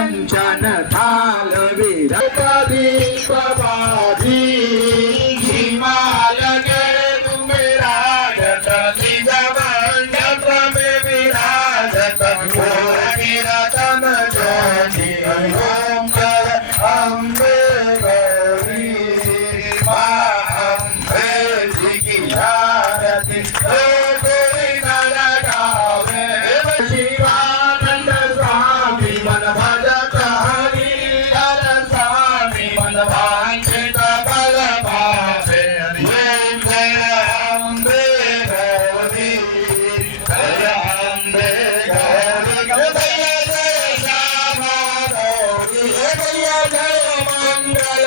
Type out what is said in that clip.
कांचन थाल विराजी बाबाजी हिमाल के तुम राजत निज मंडप में विराजत रतन ज्योति ओंकार अम्बे गौरी माँ अम्बे जी की आरती कोई नर गावे शिवानंद स्वामी मन भजत हरि हर स्वामी मन वांछित फल पावे ओम जय अम्बे गौरी जय अम्बे गौरी जय जय श्यामा गौरी जय जय मंगल